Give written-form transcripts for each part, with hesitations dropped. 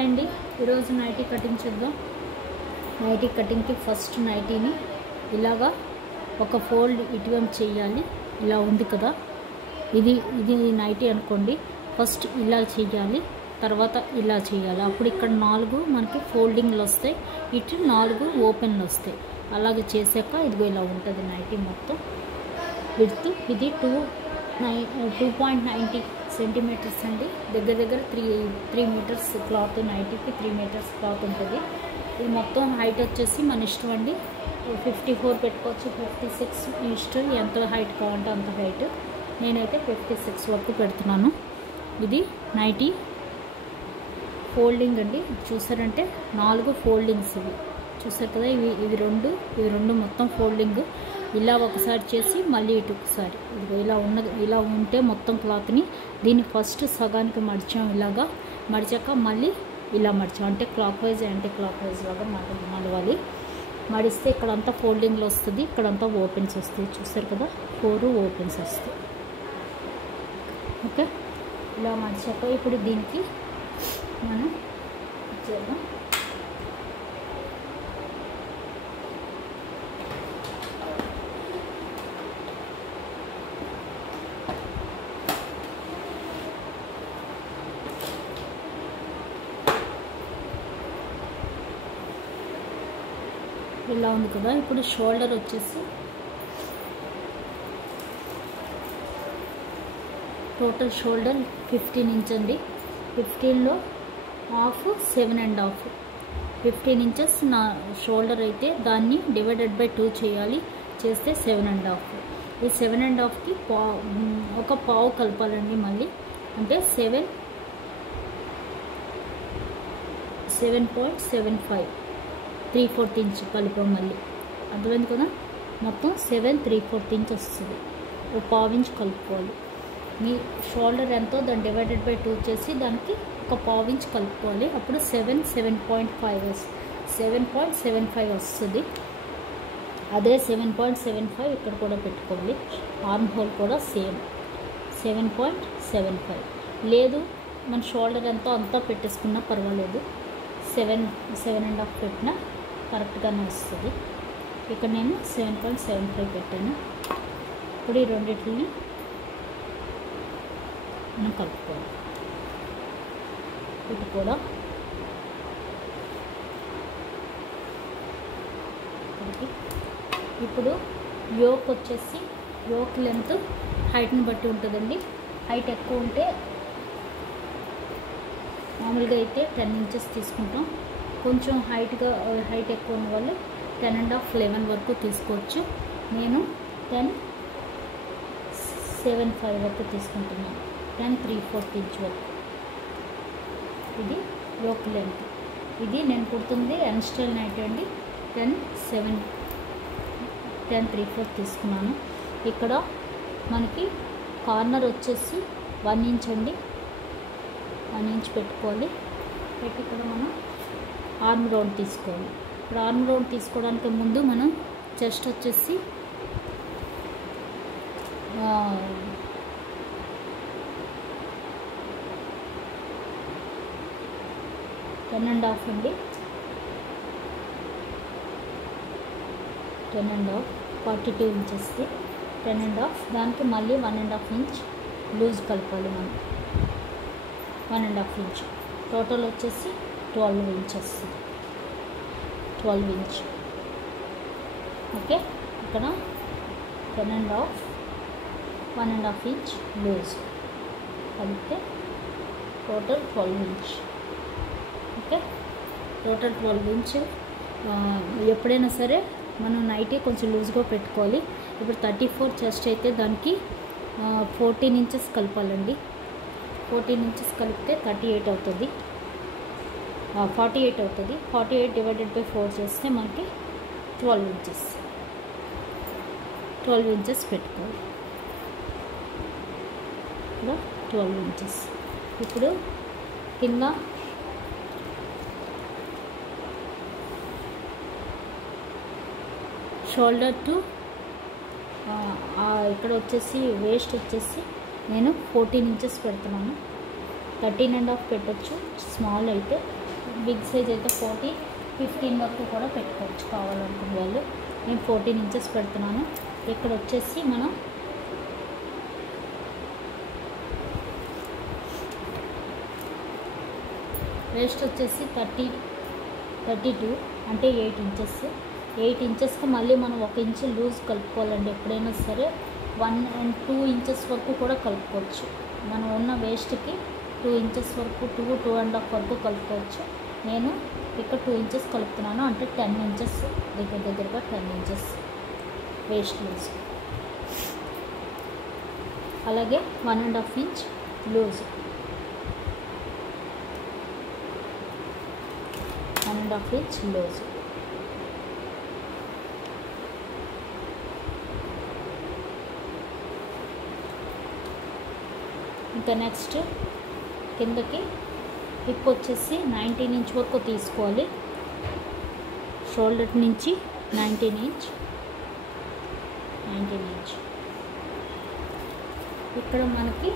Hi అండి, ఈరోజు nightie cutting చేద్దాం. నైటీ కటింగ్కి ఫస్ట్ నైటీని ఇలాగా ఒక ఫోల్డ్ ఇటువైపు చేయాలి. ఇలా ఉంది కదా, ఇది నైటీ అనుకోండి. ఫస్ట్ ఇలా చేయాలి, తర్వాత ఇలా చేయాలి. అప్పుడు ఇక్కడ 4 మనకి ఫోల్డింగ్లు వస్తాయి, ఇటు 4 ఓపెన్లు వస్తాయి. అలాగే చేసాక ఇదిగో ఇలా ఉంటుంది నైటీ మొత్తం. విడ్త్ ఇది 2.90 సెంటీమీటర్స్ అండి. దగ్గర 3 మీటర్స్ క్లాత్. నైటీకి 3 మీటర్స్ క్లాత్ ఉంటుంది. ఇది మొత్తం హైట్ వచ్చేసి మన ఇష్టం అండి. 54 పెట్టుకోవచ్చు, 56 ఇష్టం. ఎంత హైట్ కావాలంటే అంత హైట్. నేనైతే 56 వరకు పెడుతున్నాను. ఇది నైటీ ఫోల్డింగ్ అండి. చూసారంటే 4 ఫోల్డింగ్స్ ఇవి చూసారు కదా. ఇవి రెండు మొత్తం ఫోల్డింగ్. ఇలా ఒకసారి చేసి మళ్ళీ ఇటు ఒకసారి ఇలా ఉంటే మొత్తం క్లాత్ని దీన్ని ఫస్ట్ సగానికి మడిచాం. ఇలాగా మడిచాక మళ్ళీ ఇలా మడిచాం, అంటే clock wise anti clock wise లాగా మడవాలి. మడిస్తే ఇక్కడంతా ఫోల్డింగ్లో వస్తుంది, ఇక్కడంతా ఓపెన్స్ వస్తాయి. చూసారు కదా, 4 ఓపెన్స్ వస్తాయి. ఓకే, ఇలా మడిచాక ఇప్పుడు దీనికి మనం చేద్దాం. ఇలా ఉంది కదా. ఇప్పుడు షోల్డర్ వచ్చేసి టోటల్ షోల్డర్ 15 ఇంచ్ అండి. 15లో హాఫ్ 7.5. 15 ఇంచెస్ నా షోల్డర్ అయితే దాన్ని డివైడెడ్ బై 2 చేయాలి. చేస్తే 7.5. ఈ 7.5కి ఒక పావు కలపాలండి మళ్ళీ. అంటే 7.75 3/4 ఇంచ్ కలిపాం మళ్ళీ. అర్థమైంది కదా. మొత్తం 7 3/4 ఇంచ్ వస్తుంది. ఒక పావు ఇంచ్ కలుపుకోవాలి. మీ షోల్డర్ ఎంతో దాన్ని డివైడెడ్ బై 2 చేసి దానికి ఒక పావు ఇంచ్ కలుపుకోవాలి. అప్పుడు 7.75 వస్తుంది. అదే 7.75 ఇక్కడ కూడా పెట్టుకోవాలి. ఆర్మ్ హోల్ కూడా సేమ్ 7.75. లేదు మన షోల్డర్ ఎంతో అంతా పెట్టేసుకున్నా పర్వాలేదు. 7.5 పెట్టినా కరెక్ట్గానే వస్తుంది. ఇక్కడ నేను 7.75 పెట్టాను. ఇప్పుడు ఈ రెండింటిని మనం కలుపుకోవాలి. ఇది కూడా ఇప్పుడు యోక్ వచ్చేసి యోక్ లెంత్ హైట్ని బట్టి ఉంటుందండి. హైట్ ఎక్కువ ఉంటే మామూలుగా అయితే 10 ఇంచెస్ తీసుకుంటాం. కొంచెం హైట్ ఎక్కువ ఉన్న వాళ్ళు 10.5 11 వరకు తీసుకోవచ్చు. నేను 10.75 వరకు తీసుకుంటున్నాను. 10 3/4 ఇంచ్ వరకు. ఇది యోక్ లెంత్. ఇది నేను కుడుతుంది ఎన్ స్టైల్ నైటీ అండి. 10 3/4 తీసుకున్నాను. ఇక్కడ మనకి కార్నర్ వచ్చేసి 1 ఇంచ్ అండి. 1 ఇంచ్ పెట్టుకోవాలి. పెట్టి ఇక్కడ మనం ఆర్మ్ రౌండ్ తీసుకోవాలి. ఇప్పుడు ఆర్మ్ రౌండ్ తీసుకోవడానికి ముందు మనం చెస్ట్ వచ్చేసి 10.5 అండి. 10.5 42 ఇంచెస్ది 10.5. దానికి మళ్ళీ 1.5 ఇంచ్ లూజ్ కలపాలి మనం. 1.5 ఇంచ్ టోటల్ వచ్చేసి 12 ఇంచ్ వస్తుంది. 12 ఇంచ్. ఓకే, ఇక్కడ 10.5 1.5 ఇంచ్ లూజ్ కలిపితే total 12 inch. Okay, total 12 inch. ఎప్పుడైనా సరే మనం నైటీ కొంచెం లూజ్గా పెట్టుకోవాలి. ఇప్పుడు 34 చెస్ట్ అయితే దానికి 14 ఇంచెస్ కలపాలండి. 14 ఇంచెస్ కలిపితే 38 అవుతుంది. 48 అవుతుంది. 48 డివైడెడ్ బై 4 చేస్తే మనకి 12 ఇంచెస్. 12 ఇంచెస్ పెట్టుకోవాలి. ఇక్కడ 12 ఇంచెస్. ఇప్పుడు కింద షోల్డర్ టు ఇక్కడ వచ్చేసి వేస్ట్ వచ్చేసి నేను 14 ఇంచెస్ పెడుతున్నాను. 13.5 పెట్టచ్చు స్మాల్ అయితే. బిగ్ సైజ్ అయితే 14, 15 వరకు కూడా పెట్టుకోవచ్చు కావాలనుకునే వాళ్ళు. నేను 14 ఇంచెస్ పెడుతున్నాను. ఇక్కడ వచ్చేసి మనం వేస్ట్ వచ్చేసి 32 అంటే 8 ఇంచెస్. 8 ఇంచెస్కి మళ్ళీ మనం 1 ఇంచు లూజ్ కలుపుకోవాలండి. ఎప్పుడైనా సరే 1 and 2 ఇంచెస్ వరకు కూడా కలుపుకోవచ్చు. మనం ఉన్న వేస్ట్కి 2 ఇంచెస్ వరకు 2.5 వరకు కలుపుకోవచ్చు. నేను ఇక్కడ 2 ఇంచెస్ కలుపుతున్నాను, అంటే 10 ఇంచెస్ దగ్గరగా 10 ఇంచెస్ వేస్ట్ లూజ్. అలాగే 1.5 ఇంచ్ లూజ్, 1.5 ఇంచ్ లూజ్. ఇంకా నెక్స్ట్ కిందకి హిప్ వచ్చేసి 19 ఇంచ్ వరకు తీసుకోవాలి. షోల్డర్ నుంచి 19 ఇంచ్. ఇక్కడ మనకి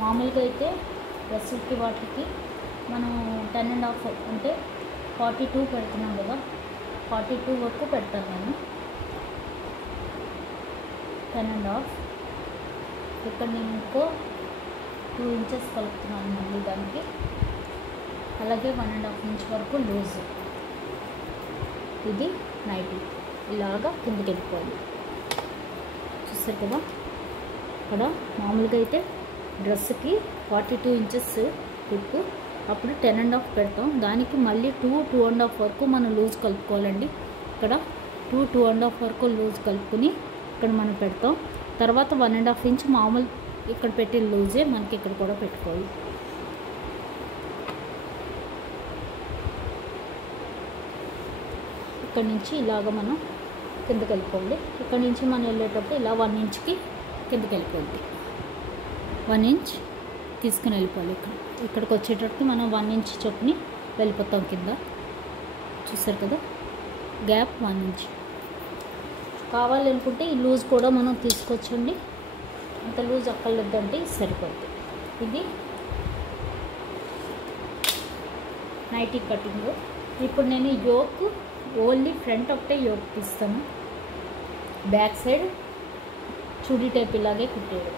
మామూలుగా అయితే డ్రెస్సులకి వాటికి మనం 10.5 అంటే 42 పెడుతున్నాం కదా, 42 వరకు పెడతాను నేను. 10.5. ఇక్కడ నేను ఇంకో 2 ఇంచెస్ కలుపుతున్నాను మళ్ళీ దానికి. అలాగే 1.5 ఇంచ్ వరకు లూజ్. ఇది 90 ఇలాగా కిందకి వెళ్ళిపోయింది. చూస్తారు కదా, ఇక్కడ మామూలుగా అయితే డ్రెస్కి 42 ఇంచెస్ హిప్, అప్పుడు 10.5 పెడతాం. దానికి మళ్ళీ 2.5 వరకు మనం లూజ్ కలుపుకోవాలండి. ఇక్కడ 2.5 వరకు లూజ్ కలుపుకొని ఇక్కడ మనం పెడతాం. తర్వాత 1.5 ఇంచ్ మామూలు ఇక్కడ పెట్టే లూజే మనకి ఇక్కడ కూడా పెట్టుకోవాలి. ఇక్కడ నుంచి ఇలాగ మనం కిందకి వెళ్ళిపోవాలి. ఇక్కడ నుంచి మనం వెళ్ళేటప్పుడు ఇలా 1 ఇంచ్కి కిందకి వెళ్ళిపోద్ది. 1 ఇంచ్ తీసుకుని వెళ్ళిపోవాలి. ఇక్కడికి వచ్చేటప్పుడు మనం 1 ఇంచ్ చొప్పుని వెళ్ళిపోతాం కింద. చూస్తారు కదా, గ్యాప్ 1 ఇంచ్. కావాలనుకుంటే ఈ లూజ్ కూడా మనం తీసుకోవచ్చండి. అంత లూజ్ అక్కర్లేదంటే సరిపోద్ది. ఇది నైటీ కటింగ్. ఇప్పుడు నేను యోక్ ఓన్లీ ఫ్రంట్ ఒకటే యోక్ తీస్తాను. బ్యాక్ సైడ్ చుడీ టైప్ ఇలాగే కుట్టేది.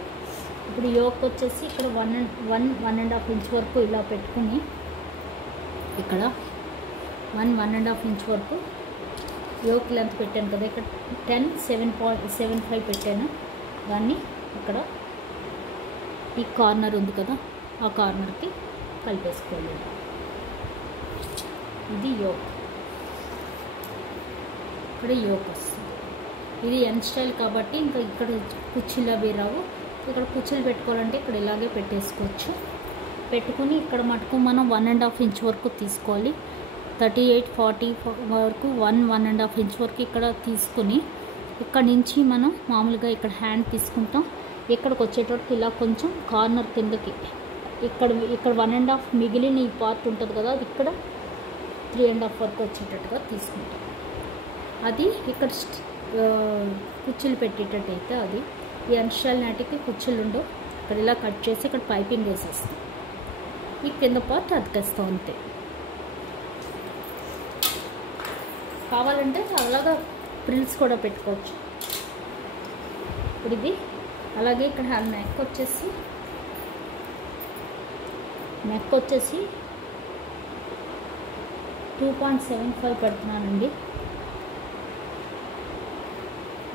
ఇప్పుడు యోక్ వచ్చేసి ఇక్కడ 1.5 ఇంచ్ వరకు ఇలా పెట్టుకుని ఇక్కడ 1.5 ఇంచ్ వరకు యోక్ లెంత్ పెట్టాను కదా, ఇక్కడ 7.75 పెట్టాను. దాన్ని ఇక్కడ ఈ కార్నర్ ఉంది కదా, ఆ కార్నర్కి కలిపేసుకోవాలి. ఇది యోక్. ఇక్కడ యోక్ వస్తుంది. ఇది ఎన్ స్టైల్ కాబట్టి ఇంకా ఇక్కడ కుర్చీలు అవి రావు. ఇక్కడ కుర్చీలు పెట్టుకోవాలంటే ఇక్కడ ఇలాగే పెట్టేసుకోవచ్చు. పెట్టుకుని ఇక్కడ మటుకు మనం 1.5 ఇంచ్ వరకు తీసుకోవాలి. 38, 40 వరకు 1.5 ఇంచ్ వరకు ఇక్కడ తీసుకుని ఇక్కడ నుంచి మనం మామూలుగా ఇక్కడ హ్యాండ్ తీసుకుంటాం. ఇక్కడికి వచ్చేటప్పుడు ఇలా కొంచెం కార్నర్ కిందకి ఇక్కడ 1.5 మిగిలిన ఈ పార్ట్ ఉంటుంది కదా, అది ఇక్కడ 3.5 వరకు వచ్చేటట్టుగా తీసుకుంటాం. అది ఇక్కడ కుర్చీలు పెట్టేటట్టయితే అది ఈ అన్స్టైల్ నాటికి కుర్చీలు ఉండవు. ఇక్కడ ఇలా కట్ చేసి ఇక్కడ పైపింగ్ వేసేస్తాం. ఈ కింద పార్ట్ అతికేస్తాం అంతే. కావాలంటే అలాగా ప్రిల్స్ కూడా పెట్టుకోవచ్చు. ఇప్పుడు ఇది అలాగే ఇక్కడ నెక్ వచ్చేసి 2.75 పెడుతున్నానండి.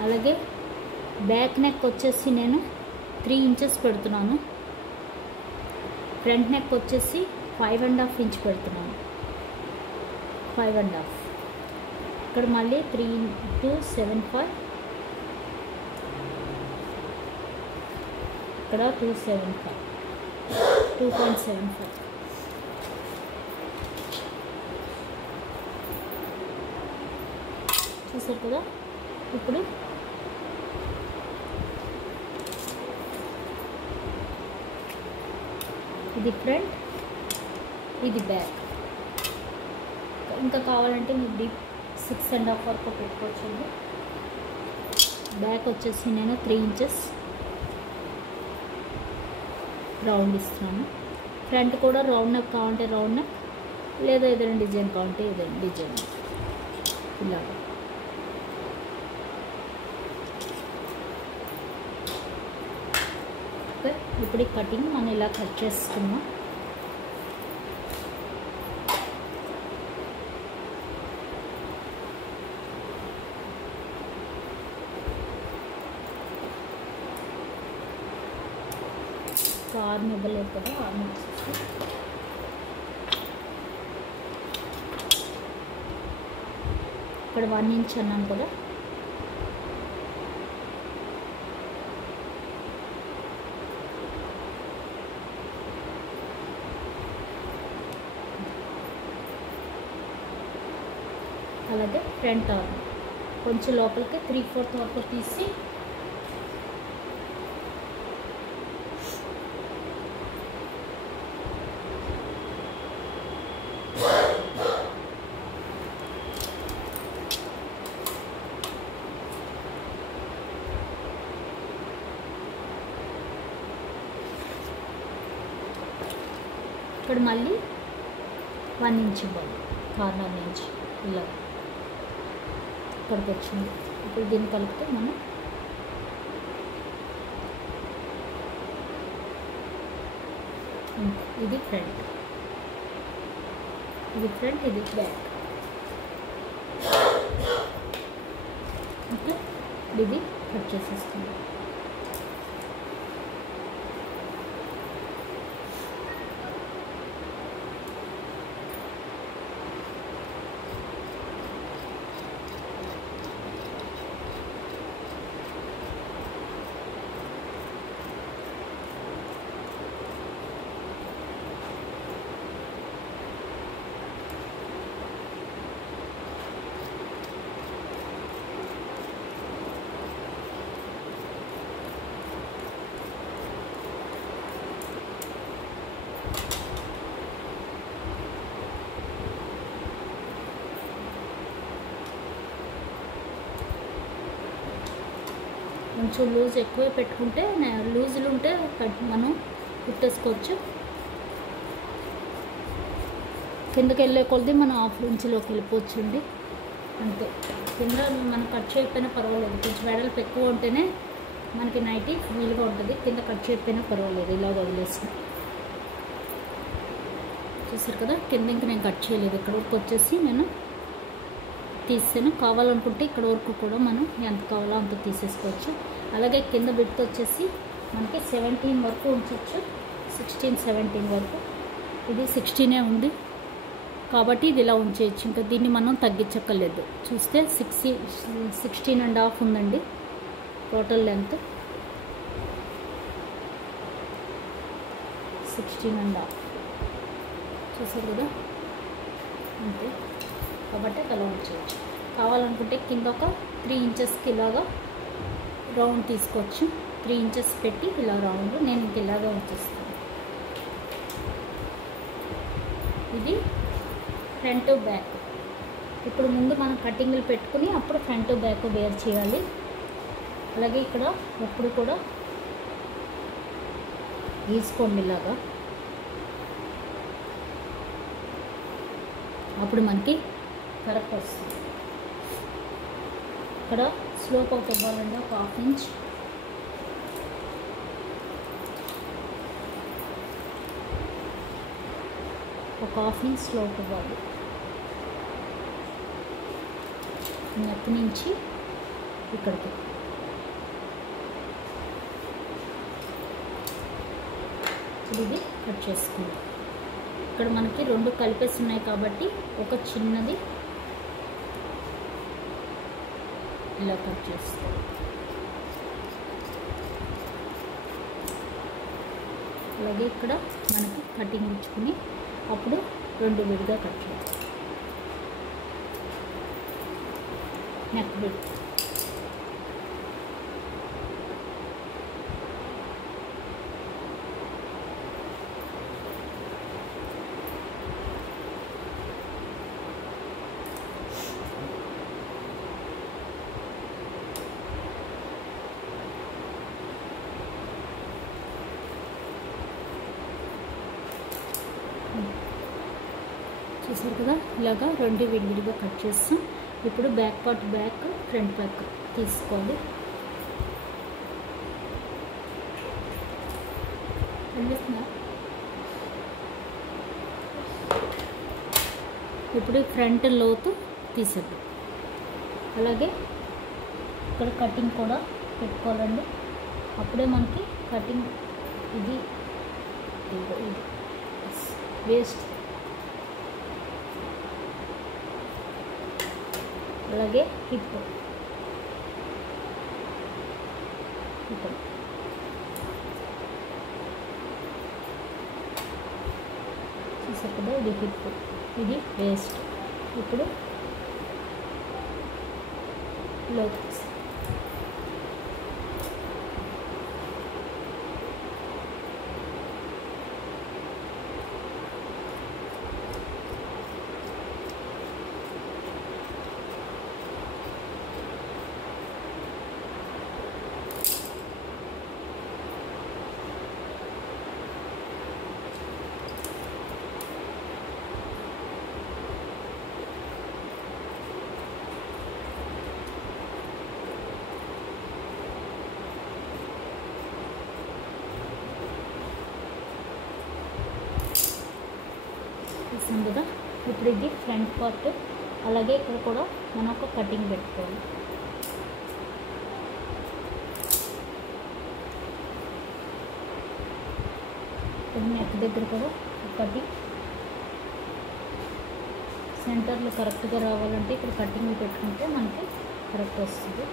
అలాగే బ్యాక్ నెక్ వచ్చేసి నేను 3 ఇంచెస్ పెడుతున్నాను. ఫ్రంట్ నెక్ వచ్చేసి 5.5 ఇంచ్ పెడుతున్నాను. 5.5. ఇక్కడ మళ్ళీ 3 into 7.5, ఇక్కడ 2.75. చూసారు కదా. ఇప్పుడు ఇది ఫ్రంట్, ఇది బ్యాక్. ఇంకా కావాలంటే మీరు డీప్ 6.5 వరకు పెట్టుకోవచ్చండి. బ్యాక్ వచ్చేసి నేను 3 ఇంచెస్ రౌండ్ ఇస్తున్నాను. ఫ్రంట్ కూడా రౌండ్ నెక్ కావాలంటే రౌండ్ నెక్, లేదా ఏదైనా డిజైన్ కావాలంటే ఏదైనా డిజైన్ ఇలాగ. ఓకే, ఇప్పుడు ఈ కటింగ్ మనం ఇలా కట్ చేసుకున్నాం. ఆర్మ్ ఇవ్వలేదు కదా, ఆర్మ్ ఇక్కడ 1 ఇంచ్ అన్నాను కదా, అలాగే ఫ్రంట్ ఆర్మ్ కొంచెం లోపలికి 3/4 వరకు తీసి ఇక్కడ మళ్ళీ 1 ఇంచ్ ఇవ్వాలి, కార్నర్ నుంచి ఇలా ఇక్కడికి వచ్చింది. ఇప్పుడు దీన్ని కలిపితే మనం ఇది ఫ్రంట్, ఇది ఫ్రంట్, ఇది బ్యాక్. ఓకే, ఇది కట్ చేసేస్తుంది. కొంచెం లూజ్ ఎక్కువ పెట్టుకుంటే, లూజులు ఉంటే మనం కుట్టేసుకోవచ్చు. కిందకి వెళ్ళే కొద్ది మనం 1/2 ఇంచులోకి వెళ్ళిపోవచ్చండి అంతే. కింద మనం కట్ చేయకపోయినా పర్వాలేదు, కొంచెం వెడల్పు ఎక్కువ ఉంటేనే మనకి నైటీ వీలుగా ఉంటుంది. కింద కట్ చేయకపోయినా పర్వాలేదు, ఇలా వదిలేసి. చూసారు కదా, కింద ఇంకా నేను కట్ చేయలేదు. ఇక్కడ వరకు వచ్చేసి నేను తీసాను. కావాలనుకుంటే ఇక్కడ వరకు కూడా మనం ఎంత కావాలో అంత తీసేసుకోవచ్చు. అలాగే కింద బిడ్త్ వచ్చేసి మనకి 17 వరకు ఉంచవచ్చు, 16, 17 వరకు. ఇది 16 ఉంది కాబట్టి ఇది ఇలా ఉంచేయచ్చు. ఇంకా దీన్ని మనం తగ్గించక్కర్లేదు. చూస్తే 16.5 ఉందండి టోటల్ లెంత్. 16.5 చూసారు కదా, అంతే. కాబట్టి అలా ఉంచవచ్చు. కావాలనుకుంటే కింద ఒక 3 ఇంచెస్కి ఇలాగా రౌండ్ తీసుకోవచ్చు. 3 ఇంచెస్ పెట్టి ఇలా రౌండ్ నేను ఇంక ఇలాగా ఉంచేస్తాను. ఇది ఫ్రంట్ బ్యాక్. ఇప్పుడు ముందు మనం కటింగ్లు పెట్టుకుని అప్పుడు ఫ్రంట్ బ్యాక్ వేర్ చేయాలి. అలాగే ఇక్కడ ఎప్పుడు కూడా గీసుకోండి ఇలాగా, అప్పుడు మనకి కరెక్ట్ వస్తుంది. ఇక్కడ స్లోప్ అవుట్ ఇవ్వాలండి, ఒక 1/2 ఇంచ్. ఒక 1/2 ఇంచ్ స్లోప్ ఇవ్వాలి. నెక్ నుంచి ఇక్కడికి. ఇది కట్ చేసుకుందాం. ఇక్కడ మనకి 2 కలిపేసి ఉన్నాయి కాబట్టి ఒక చిన్నది ఇలా కట్ చేస్తాం. అలాగే ఇక్కడ మనకి కటింగ్ ఇచ్చుకుని అప్పుడు 2 విడిగా కట్ చేయాలి. నెక్ బిట్ చూసారు కదా, ఇలాగా రెండు విడివిడిగా కట్ చేస్తాం. ఇప్పుడు back part back, front back తీసుకోవాలి. ఇప్పుడు ఫ్రంట్ లోతు తీసేద్దాం. అలాగే ఇక్కడ కటింగ్ కూడా పెట్టుకోవాలండి. అప్పుడే మనకి కటింగ్ ఇది వేస్ట్. అలాగే హిప్ చూసారు కదా, ఇది హిప్, ఇది వేస్ట్. ఇప్పుడు లోతు తీసాం కదా. ఇప్పుడు ఇది ఫ్రంట్ పార్ట్. అలాగే ఇక్కడ కూడా మనం ఒక కటింగ్ పెట్టుకోవాలి. నెక్ దగ్గర కూడా కటింగ్ సెంటర్లో కరెక్ట్గా రావాలంటే ఇక్కడ కటింగ్ పెట్టుకుంటే మనకి కరెక్ట్ వస్తుంది.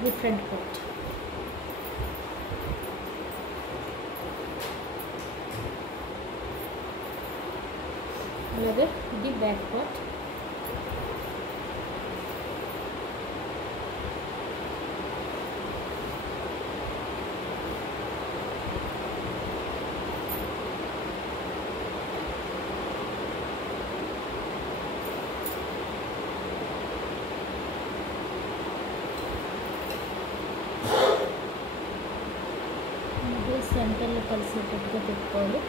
ఇది ఫ్రంట్ పార్ట్. అలాగే ఇది బ్యాక్ పార్ట్. అలాగే సెంటర్లో కలిసేటట్టుగా పెట్టుకోవాలి.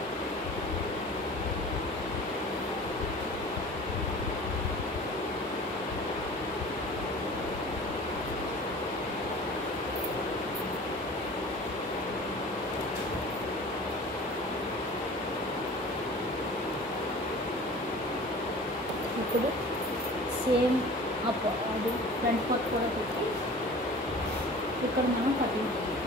ఇప్పుడు సేమ్ అది ఫ్రంట్ పార్ట్ కూడా పెట్టి ఇక్కడ మనం కటింగ్ చేయాలి.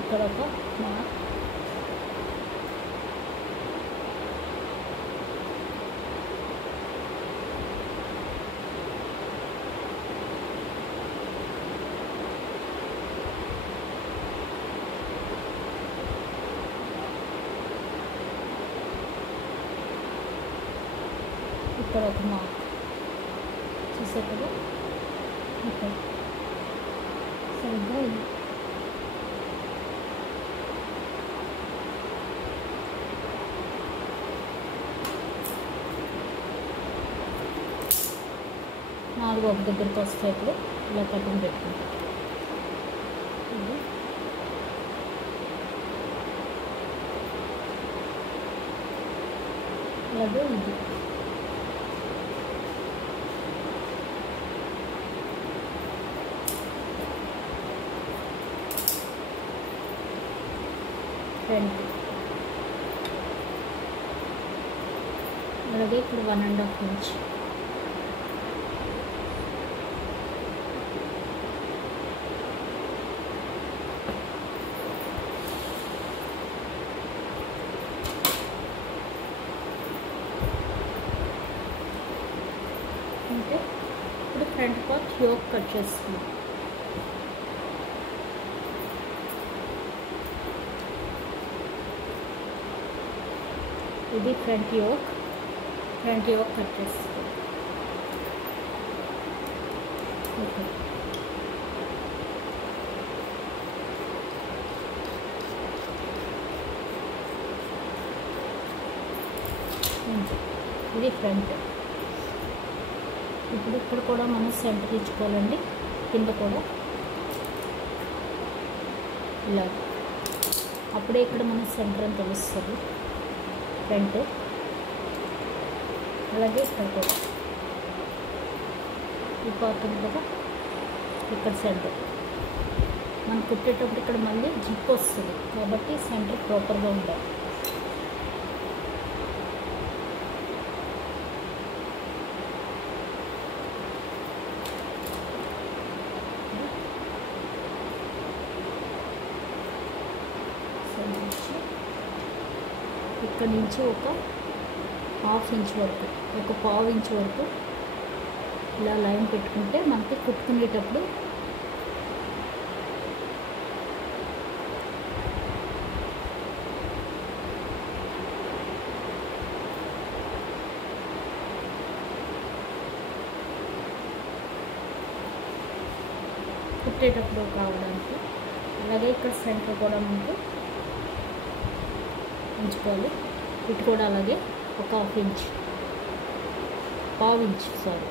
ఇక్కడ ఒక మార్క్, ఇక్కడ ఒక మార్క్ చూసారు కదా. ఇక్కడ సరిగ్గా ఇది నాలుగు ఒక దగ్గరికి వస్తాయి. ఇప్పుడు ఇలా కటింగ్ పెట్టుకుంటాం. ఇది అలాగే ఇది ఫ్రంట్. అలాగే ఇప్పుడు 1.5 ఇంచ్. అంటే ఇప్పుడు ఫ్రంట్ పార్ట్ యోక్ కట్ చేస్తున్నాం. ఇది ఫ్రంట్ యోక్ కట్ చేస్తాం. Okay, inch. ఇది ఫ్రంట్. ఇప్పుడు ఇక్కడ కూడా మనం సెంటర్ ఇచ్చుకోవాలండి. కింద కూడా ఇలా, అప్పుడే ఇక్కడ మనం సెంటర్ అని తెలుస్తుంది ఫ్రంట్. అలాగే ఇక్కడ కూడా ఈ పార్ట్ ఉంది కదా, ఇక్కడ సెంటర్. మనం కుట్టేటప్పుడు ఇక్కడ మళ్ళీ జిప్ వస్తుంది కాబట్టి సెంటర్ ప్రాపర్గా ఉండాలి. ఇక్కడ నుంచి ఒక ½ ఇంచ్ వరకు, ఒక ½ ఇంచ్ వరకు ఇలా లైన్ పెట్టుకుంటే మనకి కుట్టుకునేటప్పుడు కావడానికి. అలాగే ఇక్కడ సెంటర్ కూడా మనకు ఉంచుకోవాలి. ఇటు కూడా అలాగే ఒక ½ ఇంచ్, ½ ఇంచ్ సారీ.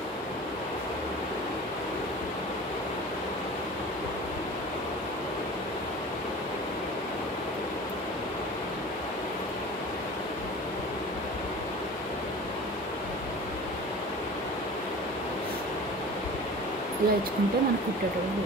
ఇలా ఇచ్చుకుంటే మనకు కుట్టేటప్పుడు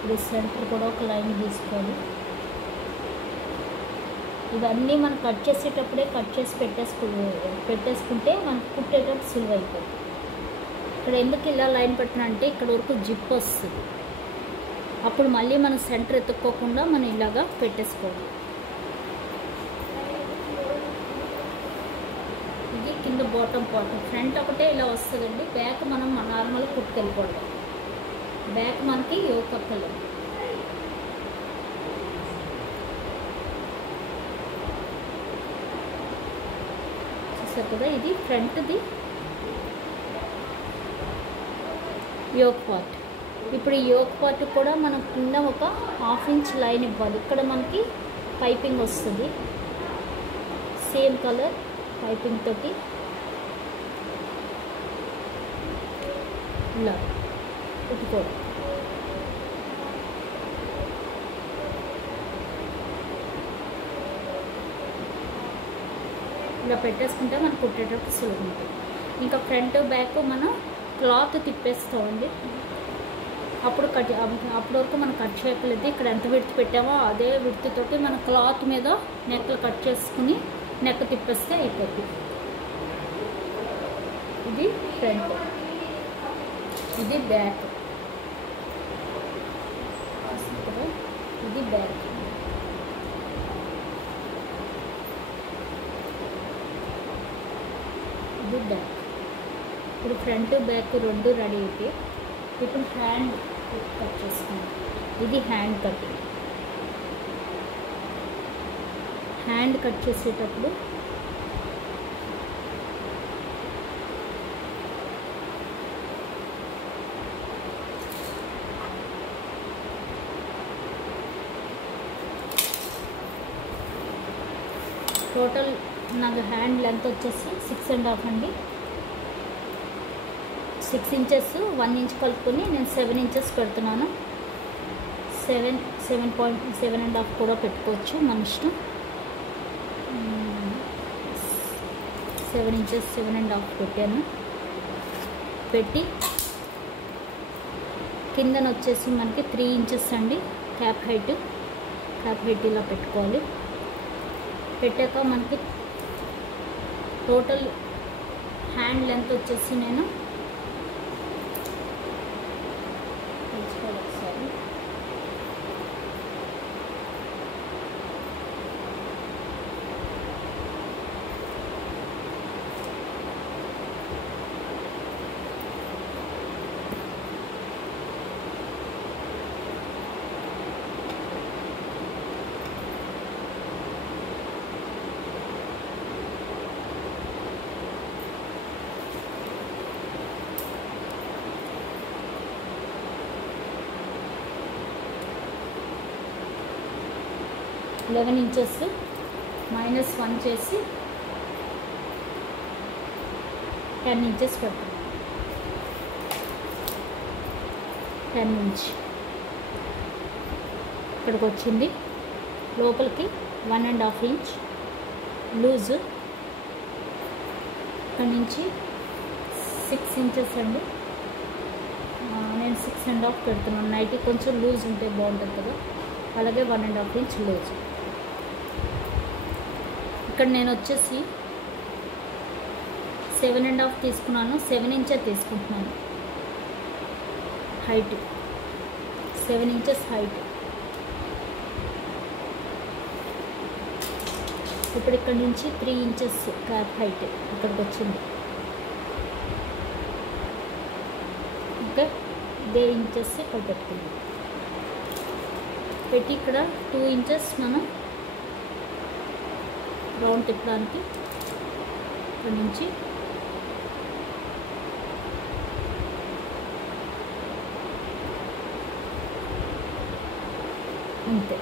ఇప్పుడు సెంటర్ కూడా ఒక లైన్ తీసుకోవాలి. ఇవన్నీ మనం కట్ చేసేటప్పుడే కట్ చేసి పెట్టేసుకుంటే మనకు కుట్టేటప్పుడు సులువు అయిపోతుంది. ఇక్కడ ఎందుకు ఇలా లైన్ పెట్టినా అంటే ఇక్కడ వరకు జిప్ వస్తుంది. అప్పుడు మళ్ళీ మనం సెంటర్ ఎత్తుక్కోకుండా మనం ఇలాగా పెట్టేసుకోవాలి. ఇది కింద బాటమ్ పార్ట్. ఫ్రంట్ ఒకటే ఇలా వస్తుందండి. బ్యాక్ మనం నార్మల్ కుట్టుకెళ్ళిపోవడం. బ్యాక్ మనకి యోక్ అక్కర్లేదు. చూసారు కదా, ఇది ఫ్రంట్ది యోక్ పార్ట్. ఇప్పుడు ఈ యోక్ పార్ట్ కూడా మనం కింద ఒక ½ ఇంచ్ లైన్ ఇవ్వాలి. ఇక్కడ మనకి పైపింగ్ వస్తుంది, సేమ్ కలర్ పైపింగ్ తోటి ఇలా పెట్టుకోవాలి. ఇలా పెట్టేసుకుంటే మనం కుట్టేటప్పుడు సులువు ఉంటుంది. ఇంకా ఫ్రంట్ బ్యాక్ మనం క్లాత్ తిప్పేస్తామండి. అప్పుడు వరకు మనం కట్ చేయట్లేదు. ఇక్కడ ఎంత విడ్త్ పెట్టామో అదే విడ్త్ తోటి మన క్లాత్ మీద నెక్లు కట్ చేసుకుని నెక్ తిప్పేస్తే అయిపోతుంది. ఇది ఫ్రంట్, ఇది బ్యాక్. ఇది బ్యాక్. ఇది బ్యాక్. ఇప్పుడు ఫ్రంట్ బ్యాక్ రెండు రెడీ అయితే ఇప్పుడు హ్యాండ్ కట్ చేసుకున్నాం. ఇది హ్యాండ్ కటింగ్. హ్యాండ్ కట్ చేసేటప్పుడు టోటల్ నాకు హ్యాండ్ లెంత్ వచ్చేసి 6.5 అండి. 6 ఇంచెస్ 1 ఇంచ్ కలుపుకొని నేను 7 ఇంచెస్ పెడుతున్నాను. 7.5 కూడా పెట్టుకోవచ్చు, మన ఇష్టం. 7 ఇంచెస్ 7.5 పెట్టాను. పెట్టి కిందన వచ్చేసి మనకి 3 ఇంచెస్ అండి క్యాప్ హైట్ ఇలా పెట్టుకోవాలి. పెట్టాక మనకి టోటల్ హ్యాండ్ లెంత్ వచ్చేసి నేను ఒకసారి 11 ఇంచెస్ -1 చేసి 10 ఇంచెస్ పెట్టాలి. 10 ఇంచ్ ఇక్కడికి వచ్చింది. లోపలికి 1.5 ఇంచ్ లూజ్. ఇక్కడ నుంచి 6 ఇంచెస్ అండి. నేను 6.5 పెడుతున్నాను. నైటీ కొంచెం లూజ్ ఉంటే బాగుంటుంది కదా, అలాగే 1.5 ఇంచ్ లూజ్. ఇక్కడ నేను వచ్చేసి 7.5 తీసుకున్నాను. 7 ఇంచెస్ తీసుకుంటున్నాను హైట్. 7 inches height. ఇప్పుడు ఇక్కడ నుంచి 3 ఇంచెస్ క్యాప్ హైట్ ఇక్కడికి వచ్చింది. ఓకే, ఇదే ఇంచెస్ ఇక్కడ పెట్టుకుంది. పెట్టి ఇక్కడ 2 ఇంచెస్ మనం రౌండ్ తిప్పడానికి ఇక్కడ నుంచి అంతే.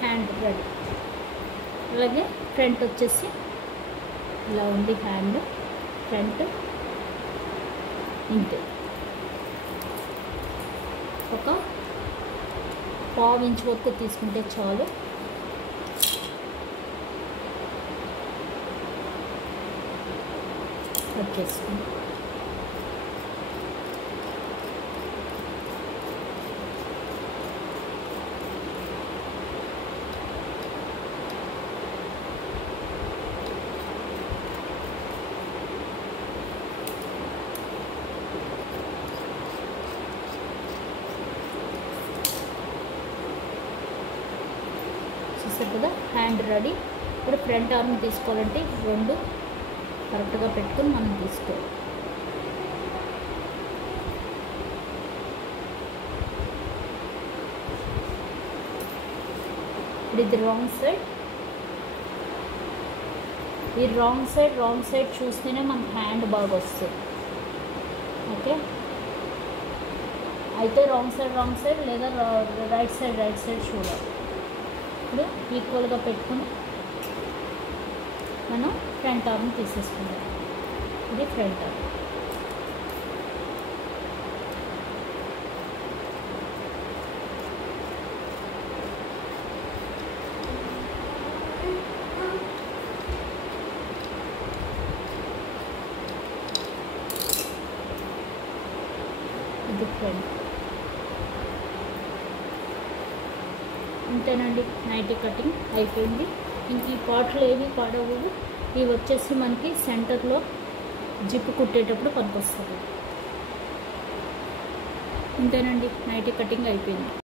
Hand ready. అలాగే ఫ్రంట్ వచ్చేసి ఇలా ఉంది. హ్యాండ్ ఫ్రంట్ ఇంతే. ఒక 1/2 ఇంచ్ వరకు తీసుకుంటే చాలు. కట్ చేసుకుందాం. చూసారు కదా, హ్యాండ్ రెడీ. ఇప్పుడు ఫ్రంట్ ఆర్మ్ తీసుకోవాలంటే 2 కరెక్ట్గా పెట్టుకొని మనం తీసుకోవాలి. ఇప్పుడు ఇది రాంగ్ సైడ్. ఈ రాంగ్ సైడ్ చూస్తేనే మనకు హ్యాండ్ బాగా వస్తుంది. ఓకే, అయితే రాంగ్ సైడ్ లేదా రైట్ సైడ్ చూడాలి. ఇప్పుడు ఈక్వల్గా పెట్టుకొని మనం ఫ్రంట్ ఆర్మ్ తీసేసుకుందాం. ఇది ఫ్రంట్ ఆర్మ్. ఇది ఫ్రంట్. అంతేనండి, నైటీ కటింగ్ అయిపోయింది. ఇంక ఈ పార్ట్లు ఏవి పాడవు. ఇవి వచ్చేసి మనకి సెంటర్లో జిప్ కుట్టేటప్పుడు పనికొస్తుంది. అంతేనండి, నైటీ కటింగ్ అయిపోయింది.